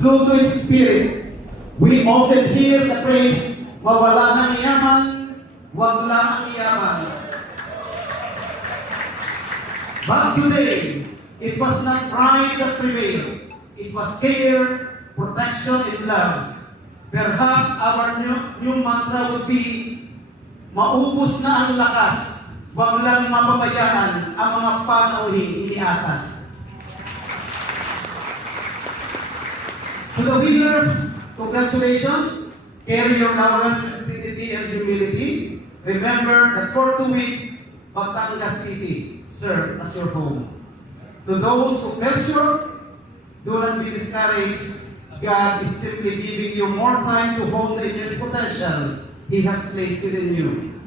true to His Spirit. We often hear the phrase, mawala ng yaman, wag lang ang yaman. But today, it was not pride that prevailed. It was care, protection, and love. Perhaps our new mantra would be, maubos na ang lakas, wag lang mapabayaan ang mga panauhing iniatas. To the winners, congratulations. Carry your laurels with dignity and humility. Remember that for 2 weeks, Batangas City served as your home. To those who fell short, do not be discouraged. God is simply giving you more time to hone the immense potential He has placed within you.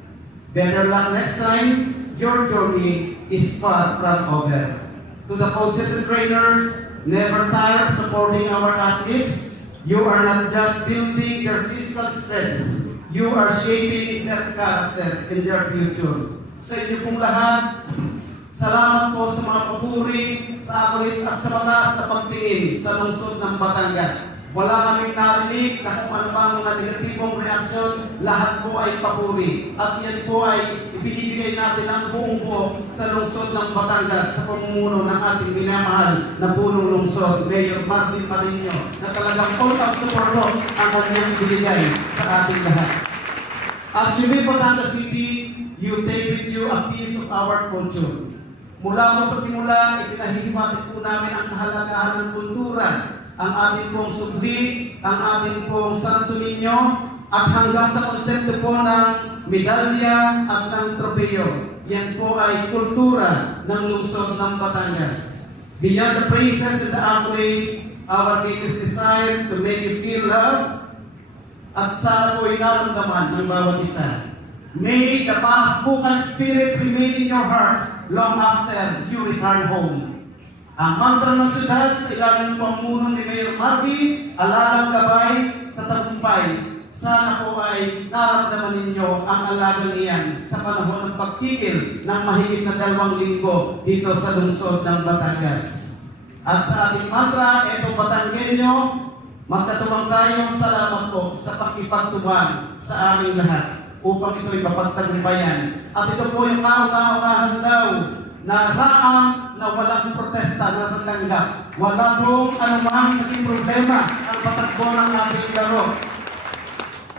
Better luck next time. Your journey is far from over. To the coaches and trainers, never tire of supporting our athletes. You are not just building their physical strength. You are shaping their character and their future. Sa inyo pong lahat, salamat po sa mga papuri, sa accolades at sa mataas na pagtingin sa lungsod ng Batangas. Wala kaming narinig na kung ano bang mga negatibong reaksyon, lahat po ay papuri. At yan po ay ibinibigay natin ang buong buo sa lungsod ng Batangas sa pamumuno ng ating minamahal na punong lungsod, Mayor Martin Marino, na talagang all-out support ang kanyang binigay sa ating lahat. As you leave Batangas City, you take with you a piece of our culture. Mula mo sa simula, ipinahihiwatig po namin ang kahalagahan ng kultura, ang ating pong sugli, ang ating pong Santo Niño, at hanggang sa konsepto po ng medalya at ng tropeyo. Yan po ay kultura ng lungsod ng Batangas. Beyond the praises and the accolades, our greatest desire to make you feel love, at sana po inaramdaman ng bawat isa. May the Pasbukan spirit remain in your hearts long after you return home. Ang mantra ng syudad sa ilalim ng pamuno ni Mayor Marty, alalang gabay sa tagumpay. Sana po ay naramdaman ninyo ang alagang iyan sa panahon ng pagtigil ng mahigit na 2 linggo dito sa lungsod ng Batangas. At sa ating mantra, eto Batanggenyo, magkatubang tayong salamat po sa pakipagtubang sa aming lahat upang ito'y mapagtagumpayan. At ito po yung kauna-unahan daw na raang na walang protesta na natanggap. Wala pong anumang naging problema ang patakbo ng ating laro.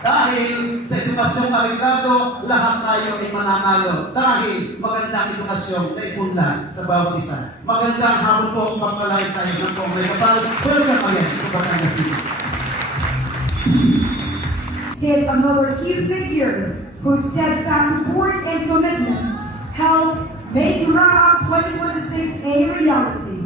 Dahil sa edukasyong arreglado, lahat tayo ay mananalo. Dahil magandang edukasyong naipunla sa bawat isa. Magandang hapon po, pagpalain tayo ng Pongay Kapal. Welcome again to Batangas City. He is another key figure whose steadfast support and commitment helped make RAAP 2026 a reality.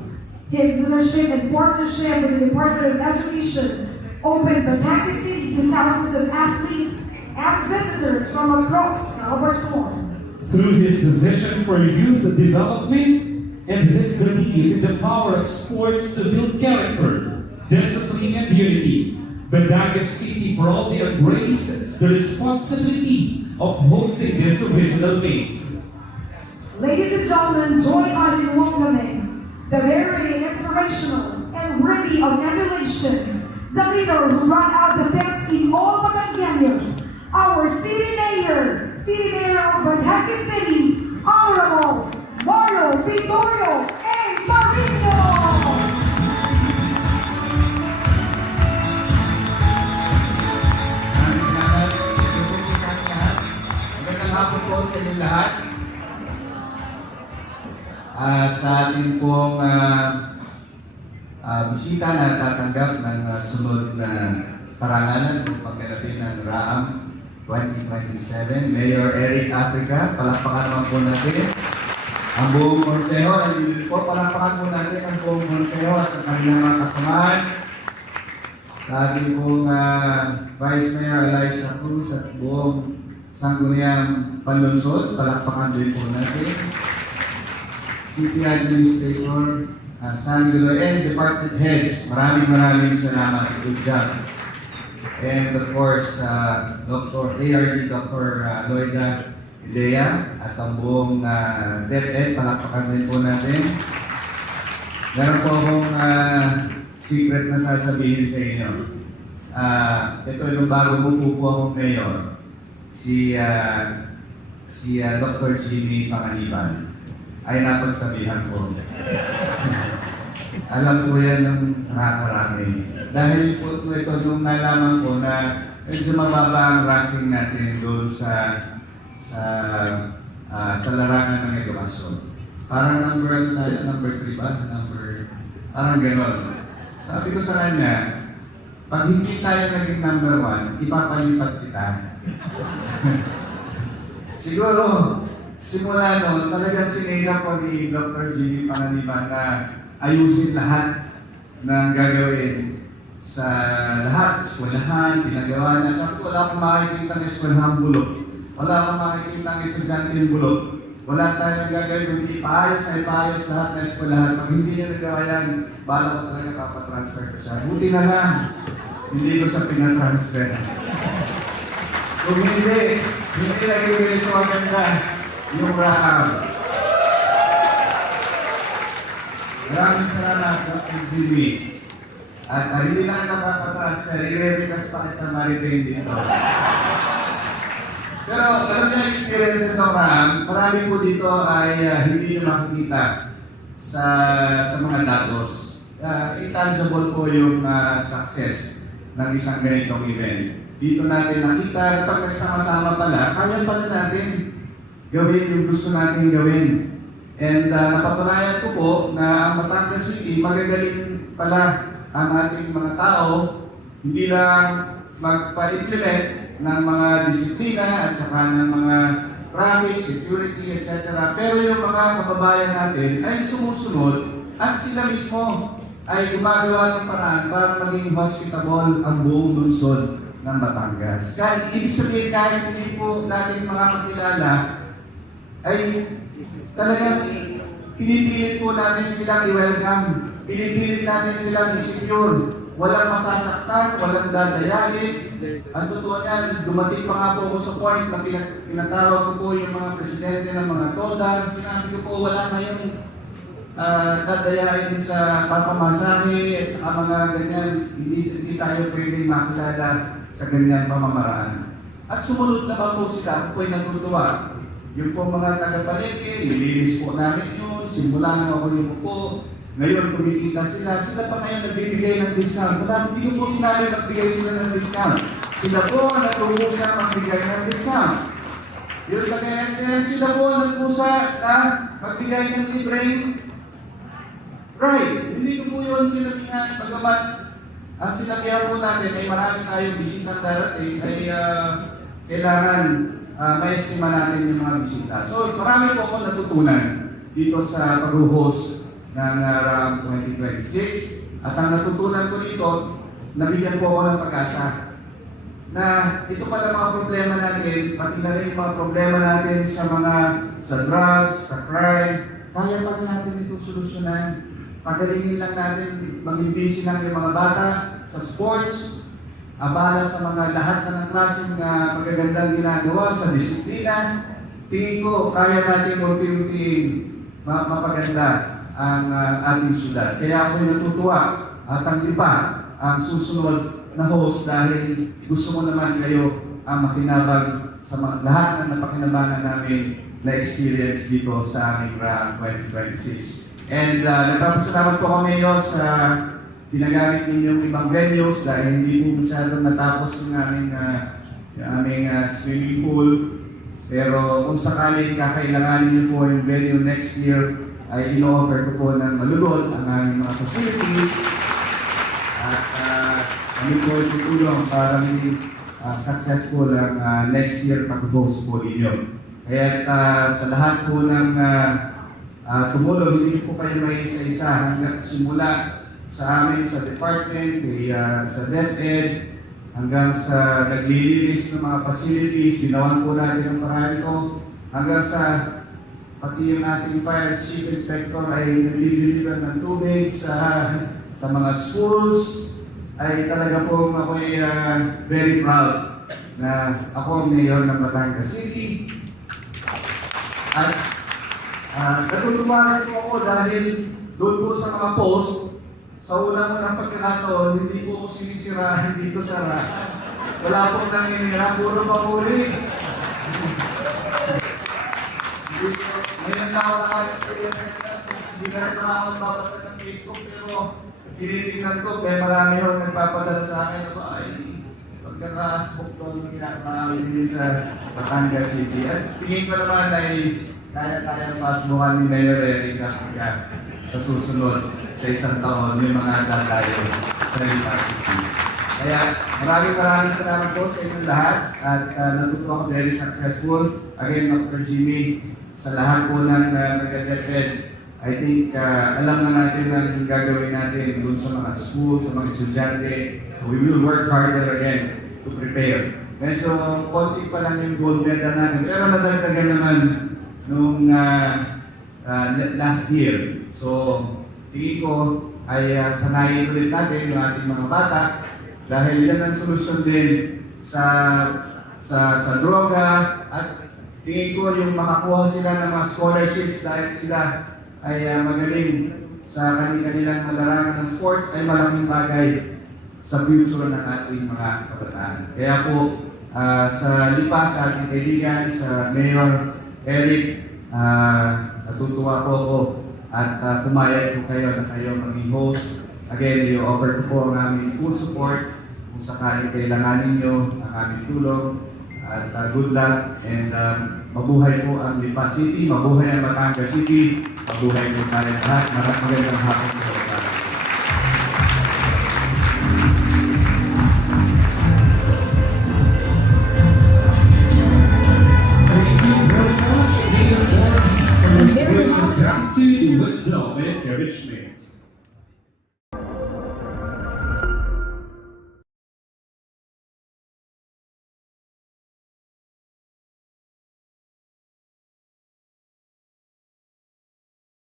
His leadership and partnership with the Department of Education opened Batangas City to thousands of athletes and visitors from across Calabarzon. Through his vision for youth development and his belief in the power of sports to build character, discipline, and unity, Batangas City proudly embraced the responsibility of hosting this original meet. Ladies and gentlemen, join us in welcoming the very inspirational and worthy of emulation, the leader who brought out the best in all Batangueños, our City Mayor of Batangas City, Honorable Mario Vittorio A. Marino. Magandang hapon po sa inyong lahat. Sa ating pong bisita na tatanggap ng sunod na parangalan ng pagkalapit ng RAAM 2027, Mayor Eric Africa, palakpakan naman po natin. Ang buong konseho, nandito po, palakpakan po natin ang buong konseho at ang kanilang mga kasamaan. Sa ating pong Vice Mayor Eliza Cruz at buong Sangguniang Panlunsod, palakpakan din po natin. City Administrator, San Gulo, and Department Heads, maraming salamat. Good job. And of course, Dr. ARD, Dr. Loida Idea, at ang buong DepEd, palakpakan din po natin. Meron po akong secret na sasabihin sa inyo. Ito yung bago mo po akong mayor, si Dr. Jimmy Panganiban ay napagsabihan ko. Alam ko yan ng nakakarami. Dahil po ito nung nalaman ko na medyo mababa ang ranking natin doon sa larangan ng edukasyon. Parang number 3 ba? Parang gano'n. Sabi ko sa kanya, pag hindi tayo naging number 1, ipapalipat kita. Siguro, simula noon, talagang sinigap ko ni Dr. Jimmy Panganiban na ayusin lahat ng gagawin sa lahat, eskwelahan, pinagawa na. Sabi ko, wala akong makikita ng eskwelahan bulok. Wala akong makikita ng estudyante yung bulok. Wala tayong gagawin, hindi ipaayos na ipaayos lahat ng eskwelahan. Pag hindi niya nagawa yan, bala ko talaga papatransfer ko siya. Buti na lang, hindi ko siya pinatransfer. Kung hindi naging ganito maganda yung Raham. Maraming salamat, Dr. Jimmy. At hindi na napapatransfer, i-re-recast pa kita ma-retain dito. Pero alam niyo, experience ito, Raham, marami po dito ay hindi nyo makikita sa mga datos. Intangible po yung success ng isang ganitong event. Dito natin nakita na pag nagsama-sama pala, kaya pala natin gawin yung gusto natin gawin. And napatunayan ko po na ang Batangas City, magagaling pala ang ating mga tao, hindi lang magpa-implement ng mga disiplina at saka ng mga traffic, security, etc. Pero yung mga kababayan natin ay sumusunod at sila mismo ay gumagawa ng paraan para maging hospitable ang buong lungsod ng Batangas. Kahit ibig sabihin kahit hindi po natin mga kakilala, ay talagang pinipilit po natin silang i-welcome. Pinipilit natin silang i-secure. Walang masasaktan, walang dadayain. Ang totoo niyan, dumating pa nga po ako sa point na pinatawag ko po yung mga presidente ng mga TODA. Sinabi ko po, wala ngayong dadayain sa papamasahe at saka mga ganyan. Hindi tayo pwede makilala sa ganyan pamamaraan. At sumunod naman po sila, ako po'y natutuwa. Yung po mga taga-palengke, nilinis po namin yun, simula na ako yung po. Ngayon, kumikita sila pa ngayon nagbibigay ng discount. Hindi ko po sinabi magbigay sila ng discount. Sila po ang nagpupusa magbigay ng discount. Yung taga-SM, sila po ang nagpusa na magbigay ng libreng right. Hindi ko po yun sinabihan. Pagamat ang sinabihan po natin ay marami tayong bisitang darating ay kailangan ma-estima natin yung mga bisita. So, marami po akong natutunan dito sa pag-host ng Raham 2026. At ang natutunan ko dito, nabigyan po ako ng pag-asa na ito pala mga problema natin, pati na rin mga problema natin sa drugs, sa crime, kaya pala natin itong solusyonan. Pagalingin lang natin, maging busy lang yung mga bata sa sports, abala sa mga lahat na ng klaseng magagandang ginagawa sa disiplina. Tingin ko, kaya natin unti-untiin mapaganda ang ating syudad. Kaya ako'y natutuwa at ang iba ang susunod na host dahil gusto mo naman kayo ang makinabang sa lahat ng napakinabangan namin na experience dito sa aming Raham 2026. And nagpapasalamat po kami yun sa ginagamit ninyong ibang venues dahil hindi po masyadong natapos yung aming swimming pool. Pero kung sakaling kakailanganin niyo po yung venue next year, ay ino-offer ko po ng malulod ang aming mga facilities at kami po ay tutulong para maging successful ang next year pag-host po ninyo. Kaya sa lahat po ng tumulong, hindi po kayo may isa-isa hanggang simula sa amin sa department, sa DepEd, hanggang sa naglilinis ng mga facilities, ginawan po natin ang paraan ito, hanggang sa pati yung ating fire chief inspector ay nagliliban ng tubig sa mga schools, ay talaga po ako'y very proud na ako ang mayor ng Batangas City. At natutuwa rin po ako dahil doon po sa mga post sa unang pagkakataon, hindi po ako sinisiraan dito sa rahan. Wala pong naninira, puro papuri. Ngayon na ako naka-experience na hindi na rin ako magbabasa ng Facebook, pero tinitingnan ko, may marami ako nagpapadala sa akin. Ay, pagkaka-asbok ko ang marami din sa Batangas City. At tingin ko naman ay kaya-kaya pasbukan ni Mayor Eric Africa sa susunod sa isang taon yung mga dadayo sa Lipa City. Kaya maraming salamat po sa inyong lahat at natutuwa ako very successful. Again, Dr. Jimmy, sa lahat po ng nag-attend, I think alam na natin ang gagawin natin dun sa mga school, sa mga estudyante. So we will work harder again to prepare. Medyo konti pa lang yung gold medal natin, pero nadagdagan naman nung last year. So, tingin ko ay sanayin ulit natin yung ating mga bata dahil yan ang solusyon din sa droga at tingin ko yung makakuha sila ng mga scholarships dahil sila ay magaling sa kanilang larangan ng sports ay malaking bagay sa future ng ating mga kabataan. Kaya po, sa Lipa, sa ating kaibigan, sa Mayor Eric, natutuwa po ako at pumayag po kayo na kayo maging host. Again, i-offer ko po ang aming full support kung sakaling kailanganin nyo ang aming tulong. At good luck and mabuhay po ang Lipa City, mabuhay ang Batangas City, mabuhay po tayo lahat. Magandang hapon po sa akin. Thank you very much, Mayor Jordan, for your words of gratitude, wisdom, and encouragement.